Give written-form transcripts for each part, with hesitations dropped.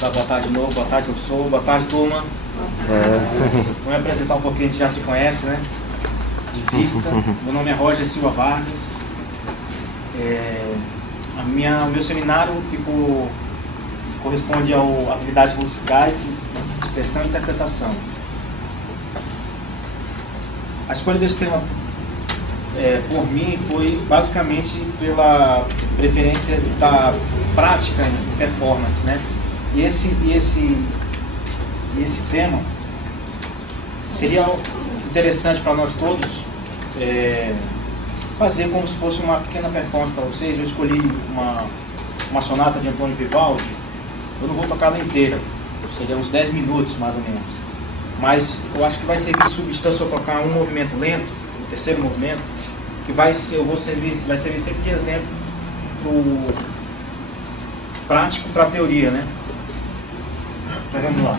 Dar boa tarde de novo, boa tarde eu sou, boa tarde turma. Vamos me apresentar um pouquinho, a gente já se conhece, né? De vista. Meu nome é Roger Silva Vargas. O meu seminário corresponde ao habilidades musicais, expressão e interpretação. A escolha desse tema por mim foi basicamente pela preferência da prática em performance, né? E esse tema seria interessante para nós todos fazer como se fosse uma pequena performance para vocês. Eu escolhi uma sonata de Antônio Vivaldi. Eu não vou tocar ela inteira, seria uns 10 minutos mais ou menos, mas eu acho que vai servir de substância eu tocar um movimento lento, o terceiro movimento, que vai servir sempre de exemplo prático para a teoria, né? Então vamos lá.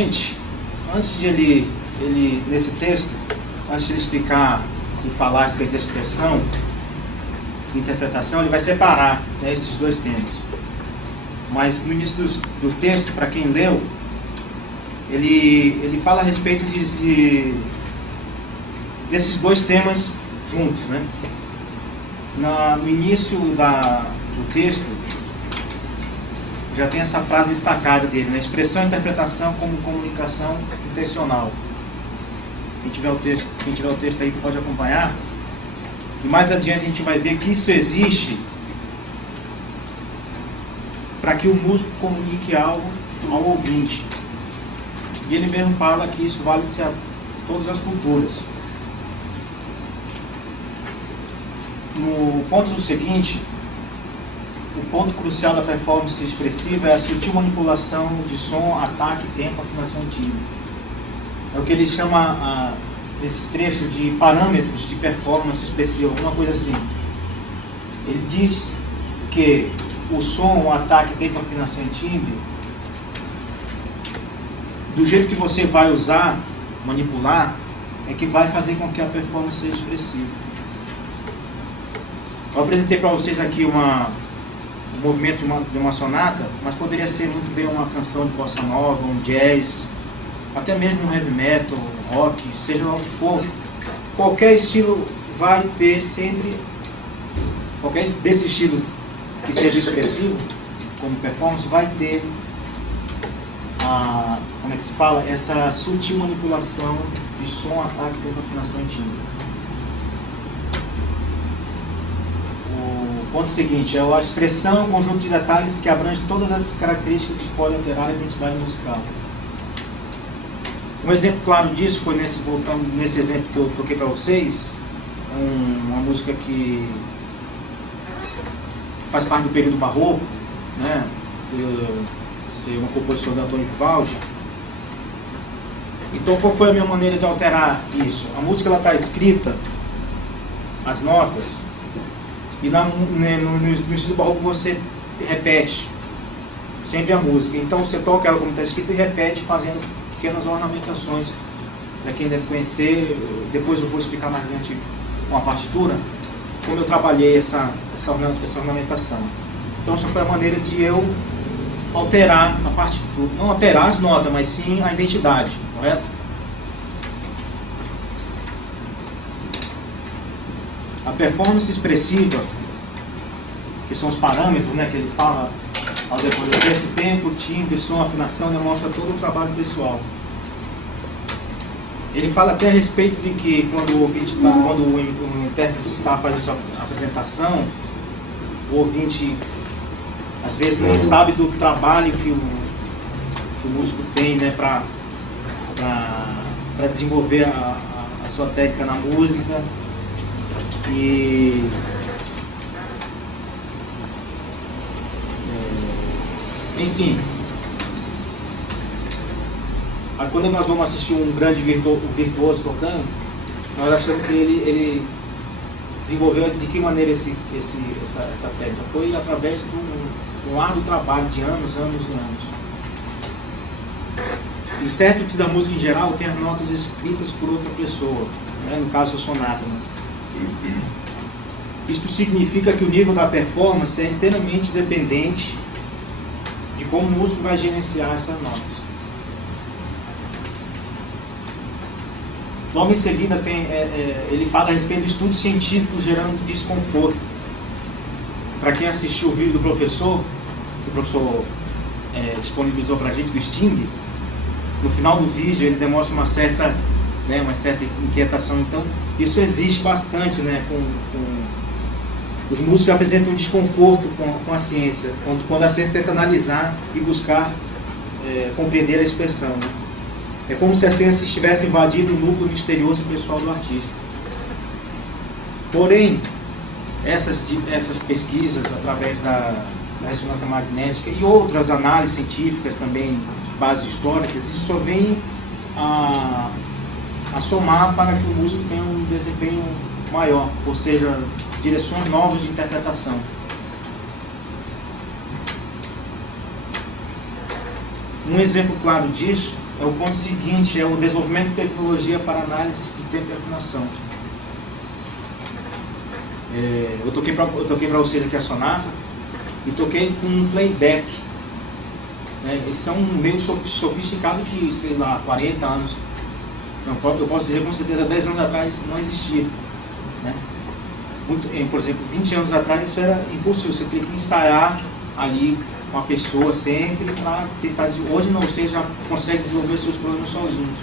Gente, antes de ele nesse texto, antes de ele explicar e falar a respeito da expressão, de interpretação, ele vai separar, né, esses dois temas. Mas no início do texto, para quem leu, ele fala a respeito desses dois temas juntos, né? No início do texto, já tem essa frase destacada dele, né? Expressão e interpretação como comunicação intencional. Quem tiver o texto aí pode acompanhar. E mais adiante a gente vai ver que isso existe para que o músico comunique algo ao ouvinte. E ele mesmo fala que isso vale-se a todas as culturas. No ponto seguinte, o ponto crucial da performance expressiva é a sutil manipulação de som, ataque, tempo, afinação e timbre. É o que ele chama, esse trecho, de parâmetros de performance expressiva, alguma coisa assim. Ele diz que o som, o ataque, tempo, afinação e timbre, do jeito que você vai usar, manipular, é que vai fazer com que a performance seja expressiva. Eu apresentei para vocês aqui um movimento de uma sonata, mas poderia ser muito bem uma canção de bossa nova, um jazz, até mesmo um heavy metal, um rock, seja lá o que for. Qualquer estilo vai ter sempre, qualquer desse estilo que seja expressivo, como performance, vai ter como é que se fala? Essa sutil manipulação de som, ataque, tempo, afinação e timbre. O ponto seguinte é a expressão, um conjunto de detalhes que abrange todas as características que podem alterar a identidade musical. Um exemplo claro disso foi voltando nesse exemplo que eu toquei para vocês, uma música que faz parte do período barroco, né? Ser uma composição de Antônio Vivaldi. Então, qual foi a minha maneira de alterar isso? A música está escrita, as notas, e no estilo barroco você repete sempre a música. Então você toca ela como está escrita e repete, fazendo pequenas ornamentações. Para quem deve conhecer, depois eu vou explicar mais adiante com a partitura, como eu trabalhei essa ornamentação. Então essa foi a maneira de eu alterar a partitura, não alterar as notas, mas sim a identidade, correto? A performance expressiva, que são os parâmetros, né, que ele fala ao depois do texto, tempo, timbre, som, afinação, demonstra todo o trabalho pessoal. Ele fala até a respeito de que quando o intérprete está fazendo sua apresentação, o ouvinte às vezes nem sabe do trabalho que o músico tem, né, para desenvolver a sua técnica na música. E enfim, quando nós vamos assistir um grande virtuoso tocando, nós achamos que ele desenvolveu de que maneira essa técnica. Foi através de um árduo trabalho de anos e anos. Intérpretes da música em geral têm as notas escritas por outra pessoa, né? No caso a sonata, né? Isto significa que o nível da performance é inteiramente dependente de como o músico vai gerenciar essas notas. Logo em seguida ele fala a respeito de estudos científicos gerando desconforto. Para quem assistiu o vídeo do professor, que o professor disponibilizou para a gente, do Sting, no final do vídeo ele demonstra uma certa inquietação. Então isso existe bastante, né, os músicos apresentam um desconforto com a ciência, quando a ciência tenta analisar e buscar compreender a expressão, né? É como se a ciência estivesse invadindo o núcleo misterioso e pessoal do artista. Porém, essas pesquisas através da ressonância magnética e outras análises científicas também, de bases históricas, isso só vem a somar para que o músico tenha um desempenho maior, ou seja, direções novas de interpretação. Um exemplo claro disso é o ponto seguinte, é o desenvolvimento de tecnologia para análise de tempo e afinação. Eu toquei para vocês aqui a sonata e toquei com um playback. Eles são meio sofisticados que, sei lá, 40 anos, não, eu posso dizer com certeza 10 anos atrás não existia. Né? Por exemplo, 20 anos atrás isso era impossível, você teria que ensaiar ali com a pessoa sempre para tentar. Hoje não, você já consegue desenvolver seus problemas sozinhos,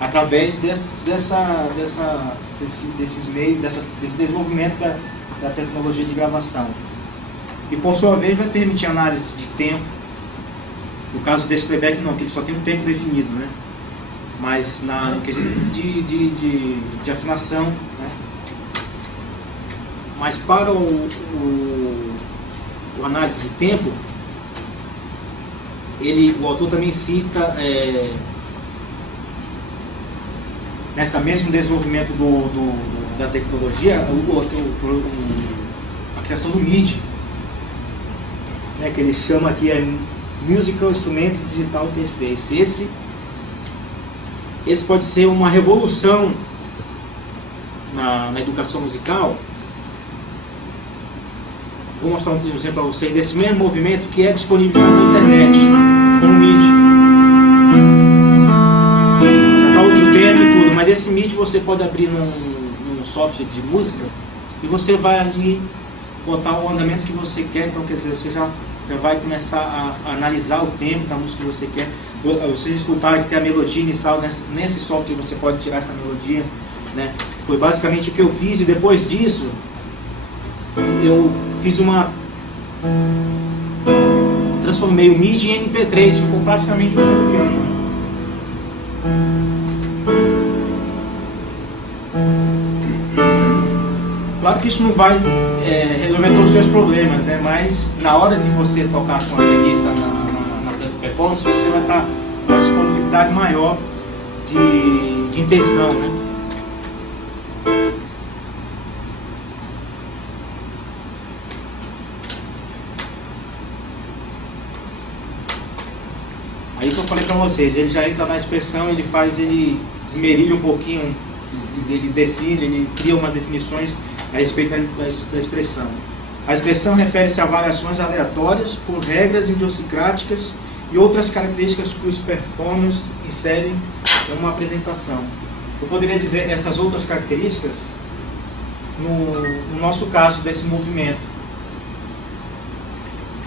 através desse desenvolvimento da tecnologia de gravação. E por sua vez vai permitir análise de tempo. No caso desse playback não, que ele só tem um tempo definido, né? Mas no quesito de afinação, né? Mas para o análise de tempo, o autor também cita nessa mesmo desenvolvimento da tecnologia a criação do MIDI, né, que ele chama aqui Musical Instrument Digital Interface. Esse pode ser uma revolução na educação musical. Vou mostrar um exemplo para vocês desse mesmo movimento que é disponível na internet, com o MIDI. Já está outro tempo e tudo, mas esse MIDI você pode abrir num software de música e você vai ali botar o andamento que você quer. Então, quer dizer, você já vai começar a analisar o tempo da música que você quer. Vocês escutaram que tem a melodia inicial, nesse software você pode tirar essa melodia, né? Foi basicamente o que eu fiz, e depois disso eu fiz transformei o MIDI em MP3, ficou praticamente um som piano. Claro que isso não vai resolver todos os seus problemas, né? Mas na hora de você tocar com a revista na performance, você vai estar com uma disponibilidade maior de intenção, né? Aí que eu falei para vocês, ele já entra na expressão, ele esmerilha um pouquinho, ele define, ele cria umas definições a respeito da expressão. A expressão refere-se a variações aleatórias por regras idiosincráticas e outras características que os performers inserem em uma apresentação. Eu poderia dizer essas outras características no nosso caso desse movimento.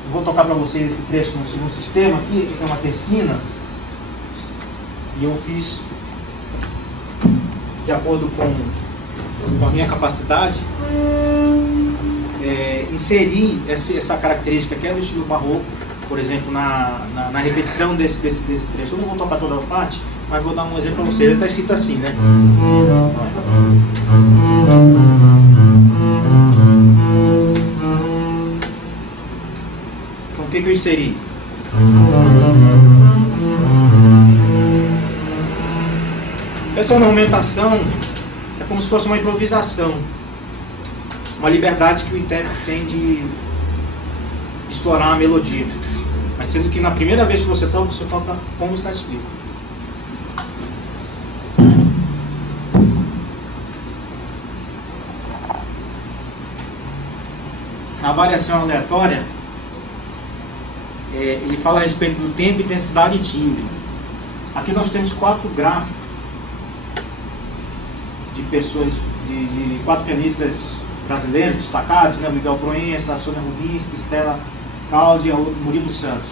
Eu vou tocar para vocês esse trecho no segundo sistema aqui, que é uma tercina, e eu fiz de acordo com a minha capacidade, inserir essa característica que é do estilo barroco, por exemplo, na repetição desse trecho. Eu não vou tocar toda a parte, mas vou dar um exemplo para vocês. Ele está escrito assim, né? Então, o que eu inseri? Essa ornamentação é como se fosse uma improvisação, uma liberdade que o intérprete tem de explorar a melodia, mas sendo que na primeira vez que você toca como está escrito. Na variação aleatória, ele fala a respeito do tempo, intensidade e timbre. Aqui nós temos 4 gráficos de pessoas, de 4 pianistas brasileiros destacados, né? Miguel Proença, Sônia Rubinski, Stella Caldi e Murilo Santos.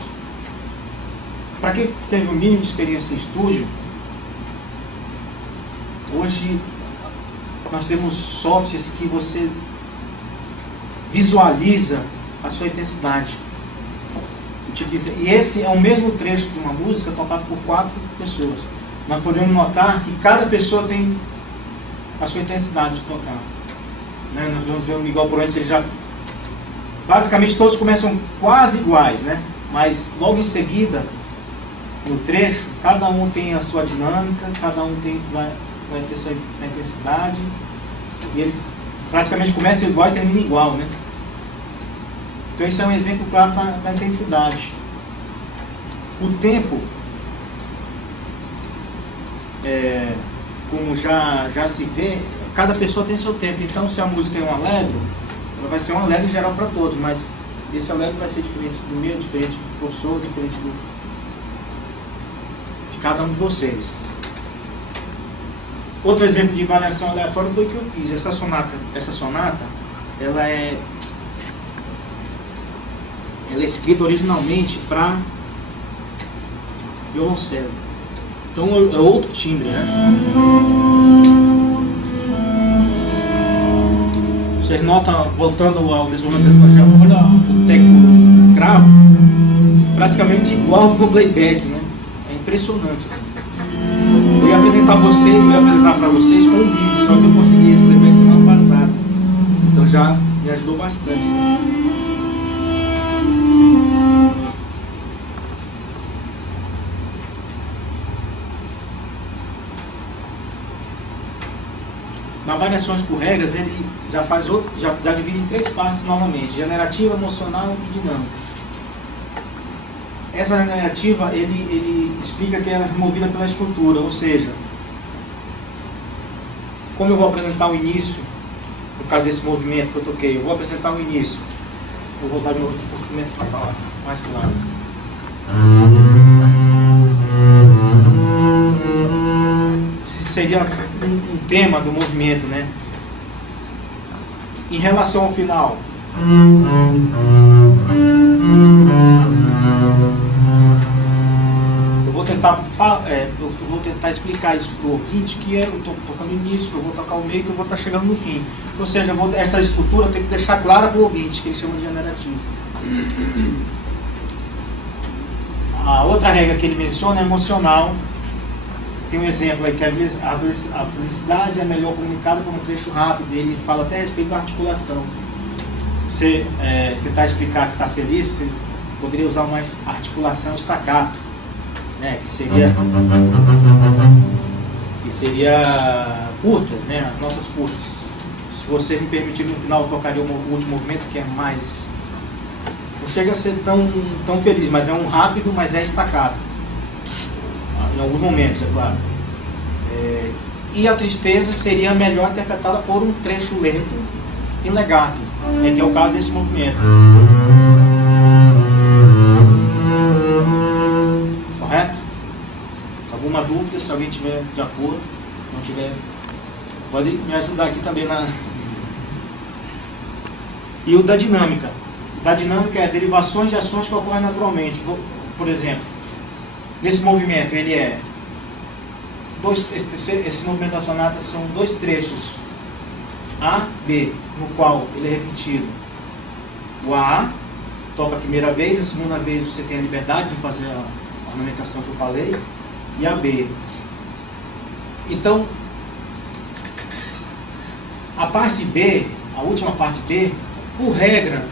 Para quem teve um mínimo de experiência em estúdio, hoje nós temos softwares que você visualiza a sua intensidade. E esse é o mesmo trecho de uma música tocado por 4 pessoas. Nós podemos notar que cada pessoa tem a sua intensidade de tocar. Né? Nós vamos ver o Miguel Proença, ele já... Basicamente todos começam quase iguais, né? Mas logo em seguida, no trecho, cada um tem a sua dinâmica, cada um vai ter sua intensidade, e eles praticamente começam igual e terminam igual, né? Então isso é um exemplo claro da intensidade. O tempo como já se vê, cada pessoa tem seu tempo. Então, se a música é um alegro, ela vai ser um alegro em geral para todos, mas esse alegro vai ser diferente do meu, diferente do professor, diferente de cada um de vocês. Outro exemplo de variação aleatória foi o que eu fiz. Essa sonata, ela é escrita originalmente para violoncelo. Então é outro timbre, né? Vocês notam, voltando ao desenvolvimento do projeto, olha o técnico cravo, praticamente igual com o playback, né? É impressionante. Assim. Eu ia apresentar para vocês com um vídeo, só que eu consegui esse playback semana passada. Então já me ajudou bastante. Né? Na variações por regras, ele já divide em 3 partes novamente: generativa, emocional e dinâmica. Essa generativa, ele explica que ela é removida pela estrutura, ou seja, como eu vou apresentar o início, no caso desse movimento que eu toquei, eu vou apresentar o início. Vou voltar de novo aqui para o instrumento para falar mais claro. Seria um tema do movimento, né? Em relação ao final, eu vou tentar explicar isso para o ouvinte, que eu estou tocando o início, que eu vou tocar o meio, que eu vou estar chegando no fim. Ou seja, essa estrutura eu tenho que deixar clara para o ouvinte, que ele chama de generativo. A outra regra que ele menciona é emocional. Tem um exemplo aí que a felicidade é melhor comunicada por um trecho rápido. Ele fala até a respeito da articulação. Você tentar explicar que está feliz, você poderia usar uma articulação staccato, né? que seria curtas, né? As notas curtas. Se você me permitir, no final eu tocaria o último movimento, que é mais... Não chega a ser tão feliz, mas é um rápido, mas é staccato. Em alguns momentos, é claro. E a tristeza seria melhor interpretada por um trecho lento e legato, que é o caso desse movimento. Correto? Alguma dúvida? Se alguém tiver de acordo, não tiver, pode me ajudar aqui também na... E o da dinâmica. O da dinâmica é derivações de ações que ocorrem naturalmente. Por exemplo, nesse movimento, ele é esse movimento da sonata são 2 trechos A, B, no qual ele é repetido. O A toca a primeira vez, a segunda vez você tem a liberdade de fazer a ornamentação que eu falei, e a B. Então, a parte B, a última parte B, por regra,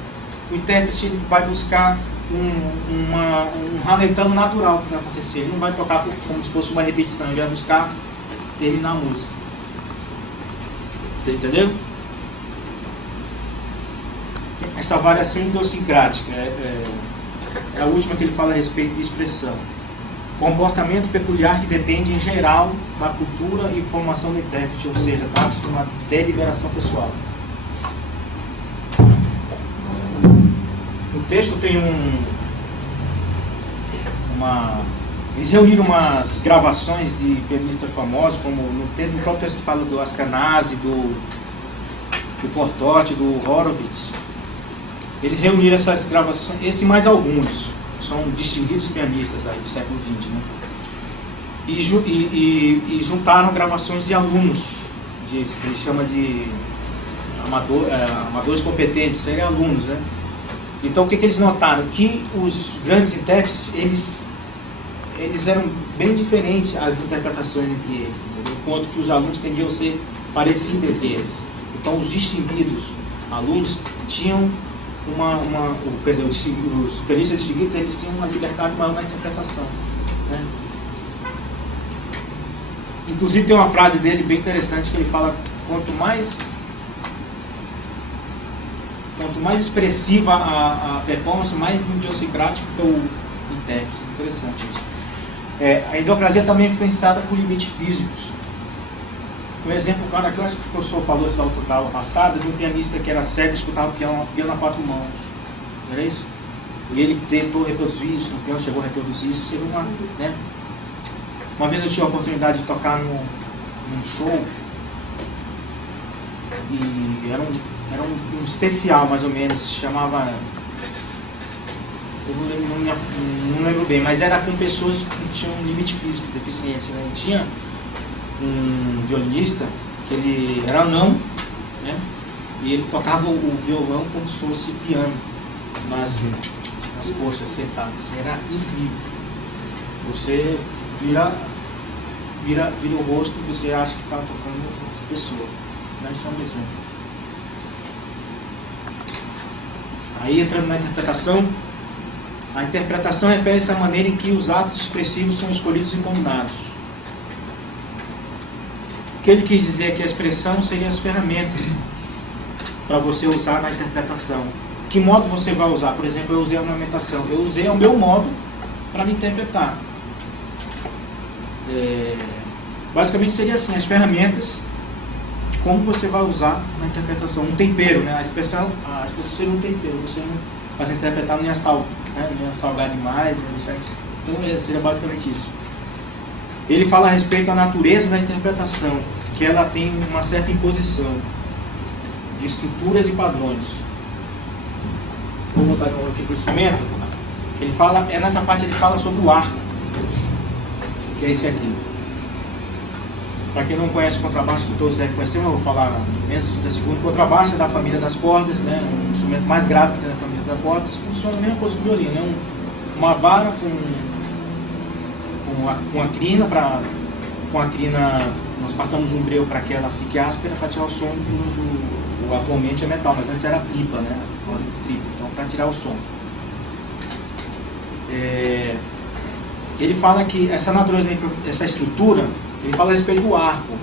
o intérprete vai buscar um ralentando natural que vai acontecer. Ele não vai tocar como se fosse uma repetição, ele vai buscar terminar a música. Você entendeu? Essa variação idiosincrática é a última que ele fala a respeito de expressão. Comportamento peculiar que depende em geral da cultura e formação do intérprete, ou seja, trata-se de uma deliberação pessoal. O texto tem eles reuniram umas gravações de pianistas famosos, como no próprio texto que fala do Ascanase, do Portotti, do Horowitz. Eles reuniram essas gravações, esse e mais alguns, são distinguidos pianistas aí do século XX, né? E juntaram gravações de alunos, que eles chamam de amadores competentes, seriam alunos, né? Então o que eles notaram? Que os grandes intérpretes, eles eram bem diferentes as interpretações entre eles, entendeu? Enquanto que os alunos tendiam a ser parecidos entre eles. Então os distinguidos alunos tinham os pianistas distinguidos, eles tinham uma liberdade maior na interpretação, né? Inclusive tem uma frase dele bem interessante que ele fala: quanto mais expressiva a performance, mais idiosincrático é o intérprete. Interessante isso. A endocrasia também é influenciada por limites físicos. Um exemplo, cara, que eu acho que o professor falou isso na outra aula passada, de um pianista que era cego e escutava piano a 4 mãos. Não era isso? E ele tentou reproduzir isso, no piano chegou a reproduzir isso, chegou uma, né? Uma vez eu tive a oportunidade de tocar num show, e era um especial, mais ou menos, se chamava... Eu não lembro bem, mas era com pessoas que tinham um limite físico, deficiência, né? E tinha um violinista que ele era anão, né? E ele tocava o violão como se fosse piano nas coxas, sentado. Isso era incrível. Você vira o rosto e você acha que está tocando outra pessoa. Mas isso é um exemplo. Aí, entrando na interpretação, a interpretação refere-se à maneira em que os atos expressivos são escolhidos e combinados. O que ele quis dizer é que a expressão seria as ferramentas para você usar na interpretação. Que modo você vai usar? Por exemplo, eu usei a ornamentação. Eu usei o meu modo para me interpretar. Basicamente seria assim, as ferramentas, como você vai usar na interpretação. Um tempero, né? A expressão seria um tempero. Você não vai interpretar, não ia salgar demais, não ia deixar isso. Então seria basicamente isso. Ele fala a respeito da natureza da interpretação, que ela tem uma certa imposição de estruturas e padrões. Vou voltar aqui para o instrumento. Ele fala, nessa parte ele fala sobre o arco, que é esse aqui. Para quem não conhece o contrabaixo, que todos devem conhecer, mas eu vou falar menos da segunda. O contrabaixo é da família das cordas, né? Um instrumento mais grave que tem na família das cordas. Funciona a mesma coisa que o violino, né? Uma vara com a crina, com a crina nós passamos um breu para que ela fique áspera para tirar o som atualmente é metal, mas antes era tripa, né? Então para tirar o som. Ele fala que essa natureza, essa estrutura, ele fala a respeito do arco.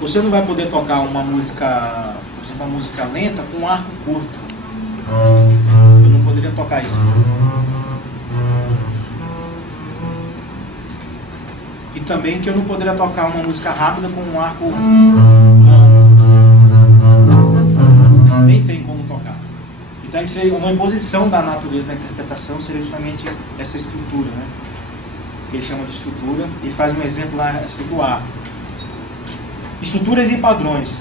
Você não vai poder tocar uma música, por exemplo, uma música lenta com um arco curto. Eu não poderia tocar isso. E também que eu não poderia tocar uma música rápida com um arco longo. Nem tem como tocar. Então isso é uma imposição da natureza da interpretação, seria justamente essa estrutura, né? Que ele chama de estrutura. Ele faz um exemplo lá a respeito do arco. Estruturas e padrões.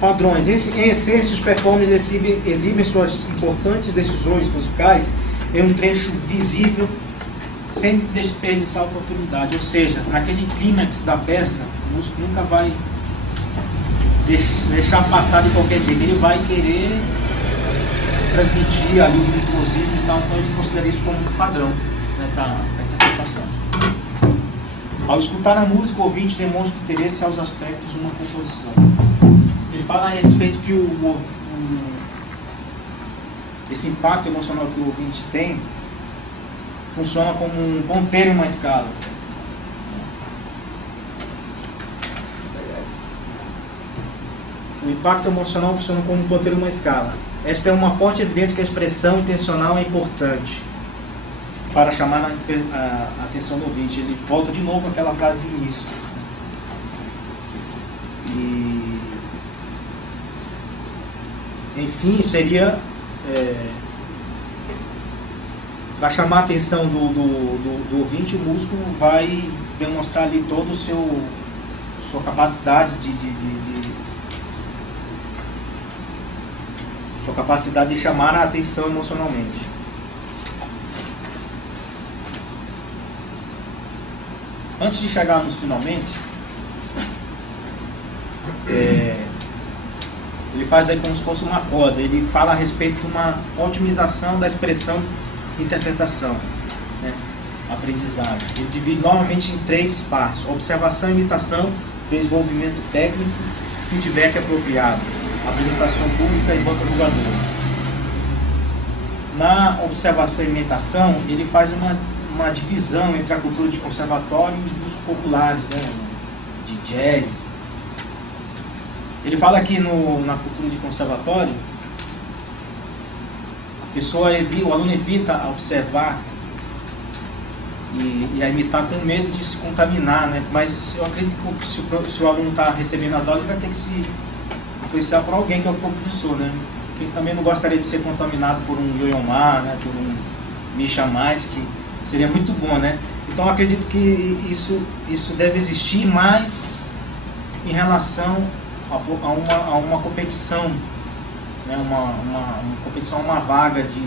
Padrões. Em essência, os performers exibem suas importantes decisões musicais em um trecho visível, sem desperdiçar a oportunidade. Ou seja, naquele clímax da peça, o músico nunca vai deixar passar de qualquer jeito. Ele vai querer transmitir ali o virtuosismo e tal, então ele considera isso como um padrão, né, para a interpretação. Ao escutar a música, o ouvinte demonstra interesse aos aspectos de uma composição. Ele fala a respeito que esse impacto emocional que o ouvinte tem funciona como um ponteiro em uma escala. O impacto emocional funciona como um ponteiro em uma escala. Esta é uma forte evidência que a expressão intencional é importante para chamar a atenção do ouvinte. Ele volta de novo àquela frase de início. Enfim, seria para chamar a atenção do ouvinte, o músico vai demonstrar ali toda a sua capacidade sua capacidade de chamar a atenção emocionalmente. Antes de chegar nos finalmente, ele faz aí como se fosse uma coda. Ele fala a respeito de uma otimização da expressão e interpretação, né? Aprendizagem. Ele divide normalmente em 3 partes: observação, imitação, desenvolvimento técnico, feedback apropriado, apresentação pública e banca julgadora. Na observação e imitação, ele faz uma divisão entre a cultura de conservatório e os músicos populares, né? De jazz. Ele fala aqui na cultura de conservatório, o aluno evita observar e a imitar com medo de se contaminar, né? Mas eu acredito que se o aluno está recebendo as aulas, ele vai ter que se influenciar por alguém que é o professor, né? Quem também não gostaria de ser contaminado por um Yoyomar, né? Por um Misha Mais, que seria muito bom, né? Então eu acredito que isso deve existir mais em relação a uma competição, né? Uma competição, uma vaga de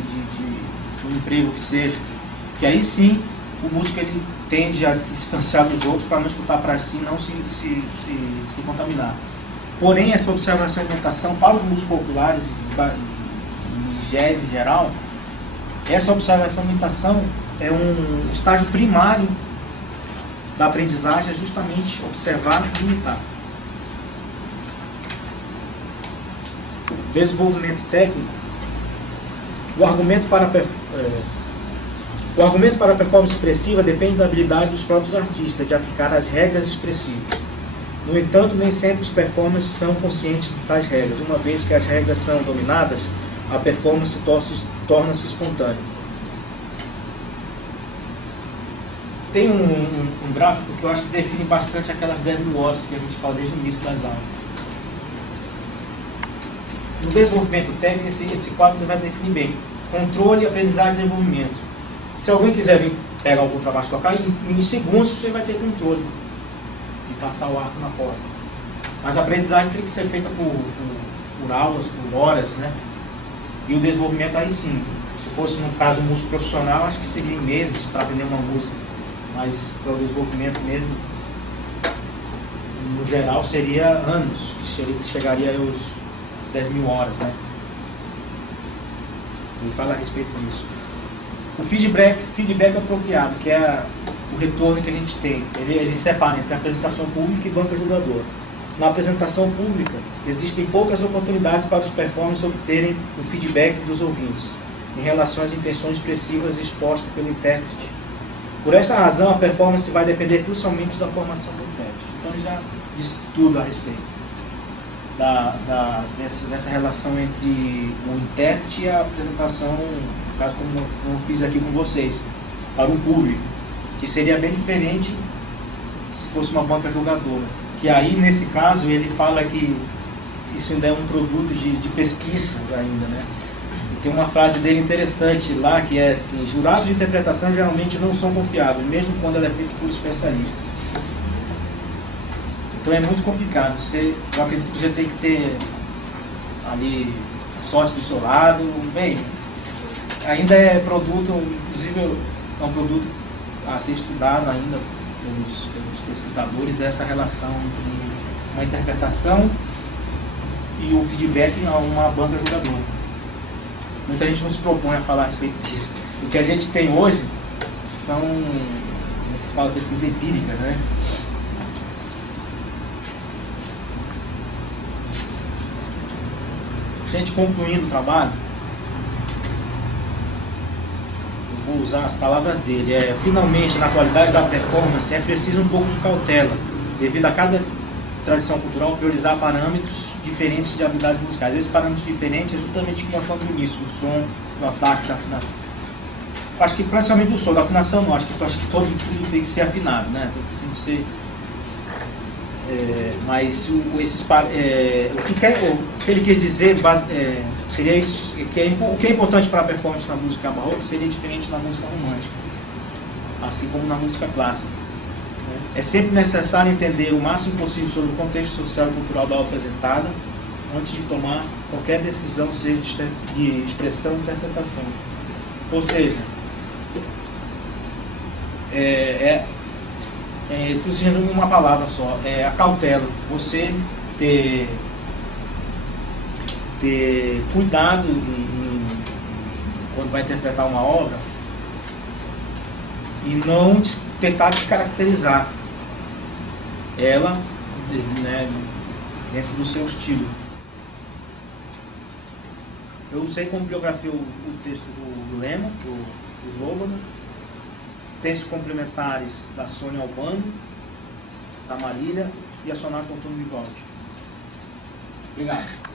um emprego que seja, que aí sim o músico ele tende a se distanciar dos outros para não escutar para si, não se contaminar. Porém, essa observação e orientação para os músicos populares e jazz em geral, essa observação e orientação é um estágio primário da aprendizagem, é justamente observar e imitar. Desenvolvimento técnico. O argumento para a performance expressiva depende da habilidade dos próprios artistas de aplicar as regras expressivas. No entanto, nem sempre os performers são conscientes de tais regras. Uma vez que as regras são dominadas, a performance torna-se espontânea. Tem um gráfico que eu acho que define bastante aquelas 10 mil horas que a gente fala desde o início das aulas. No desenvolvimento técnico, esse quadro vai definir bem. Controle, aprendizagem e desenvolvimento. Se alguém quiser vir pegar o contrabaixo e tocar, em segundos você vai ter controle e passar o arco na porta. Mas a aprendizagem tem que ser feita por aulas, por horas, né? E o desenvolvimento aí sim. Se fosse, no caso, um músico profissional, acho que seria em meses para aprender uma música. Mas para o desenvolvimento mesmo, no geral, seria anos, que chegaria aos 10 mil horas, né? Ele fala a respeito disso. O feedback apropriado, que é o retorno que a gente tem. Ele separa entre apresentação pública e banca julgadora. Na apresentação pública, existem poucas oportunidades para os performers obterem o feedback dos ouvintes, em relação às intenções expressivas expostas pelo intérprete. Por esta razão, a performance vai depender crucialmente da formação do intérprete. Então, ele já disse tudo a respeito dessa relação entre o intérprete e a apresentação, no caso como eu fiz aqui com vocês, para o público, que seria bem diferente se fosse uma banca julgadora. Que aí, nesse caso, ele fala que isso ainda é um produto de pesquisas ainda, né? E tem uma frase dele interessante lá, que é assim: jurados de interpretação geralmente não são confiáveis, mesmo quando ela é feita por especialistas. Então é muito complicado. Eu acredito que você tem que ter ali a sorte do seu lado. Bem, ainda é produto, inclusive é um produto a ser estudado ainda pelos pesquisadores, essa relação entre uma interpretação e o feedback a uma banca julgadora. Muita gente não se propõe a falar a respeito disso. O que a gente tem hoje são, como se fala, pesquisa empírica, né? Gente, concluindo o trabalho, eu vou usar as palavras dele. Finalmente, na qualidade da performance, é preciso um pouco de cautela, devido a cada tradição cultural priorizar parâmetros diferentes de habilidades musicais. Esses parâmetros diferentes é justamente o que nós falamos no início, do som, do ataque, da afinação. Acho que principalmente do som, da afinação não, acho que tudo tem que ser afinado, né? Tem que ser... mas o que ele quis dizer seria isso, o que é importante para a performance na música barroca seria diferente na música romântica, assim como na música clássica. É sempre necessário entender o máximo possível sobre o contexto social e cultural da obra apresentada antes de tomar qualquer decisão, seja de expressão ou interpretação. Ou seja, tudo se resume em uma palavra só, a cautela. Você ter cuidado quando vai interpretar uma obra e não tentar descaracterizar ela, né, dentro do seu estilo. Eu usei como biografia o texto do Lema, do Slobodan, textos complementares da Sônia Albano, da Marília e a sonata do Antônio Vivaldi. Obrigado.